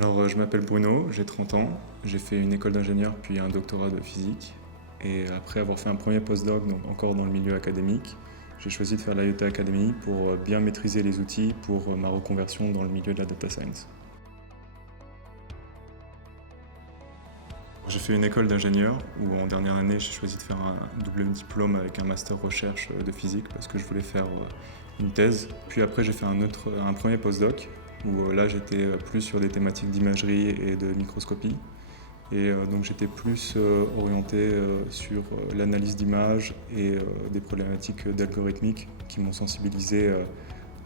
Alors, je m'appelle Bruno, j'ai 30 ans, j'ai fait une école d'ingénieur puis un doctorat de physique. Et après avoir fait un premier postdoc, donc encore dans le milieu académique, j'ai choisi de faire l'IoT Academy pour bien maîtriser les outils pour ma reconversion dans le milieu de la data science. J'ai fait une école d'ingénieur où en dernière année j'ai choisi de faire un double diplôme avec un master recherche de physique parce que je voulais faire une thèse. Puis après j'ai fait un premier postdoc où là j'étais plus sur des thématiques d'imagerie et de microscopie. Et donc j'étais plus orienté sur l'analyse d'images et des problématiques d'algorithmique qui m'ont sensibilisé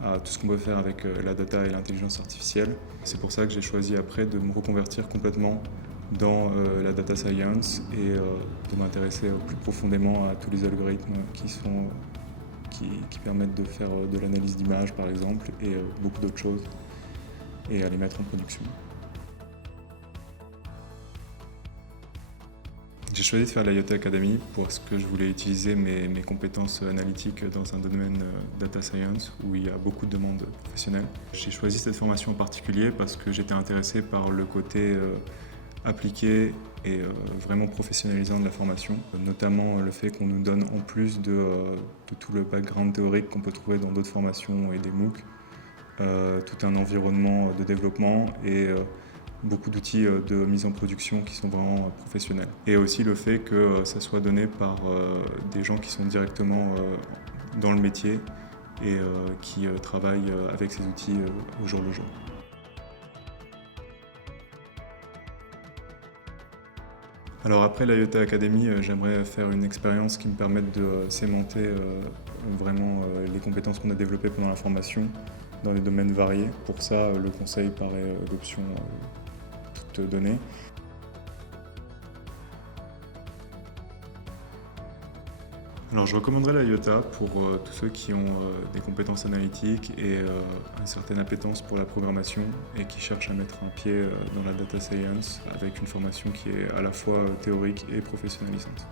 à tout ce qu'on peut faire avec la data et l'intelligence artificielle. C'est pour ça que j'ai choisi après de me reconvertir complètement dans la data science et de m'intéresser plus profondément à tous les algorithmes qui permettent de faire de l'analyse d'images par exemple et beaucoup d'autres choses et à les mettre en production. J'ai choisi de faire l'IoT Academy parce que je voulais utiliser mes compétences analytiques dans un domaine data science où il y a beaucoup de demandes professionnelles. J'ai choisi cette formation en particulier parce que j'étais intéressé par le côté appliqué et vraiment professionnalisant de la formation, notamment le fait qu'on nous donne en plus de tout le background théorique qu'on peut trouver dans d'autres formations et des MOOC, tout un environnement de développement et beaucoup d'outils de mise en production qui sont vraiment professionnels. Et aussi le fait que ça soit donné par des gens qui sont directement dans le métier et qui travaillent avec ces outils au jour le jour. Alors après l'IoT Academy, j'aimerais faire une expérience qui me permette de sémenter vraiment les compétences qu'on a développées pendant la formation dans des domaines variés. Pour ça, le conseil paraît l'option toute donnée. Alors je recommanderais l'IoTA pour tous ceux qui ont des compétences analytiques et une certaine appétence pour la programmation et qui cherchent à mettre un pied dans la data science avec une formation qui est à la fois théorique et professionnalisante.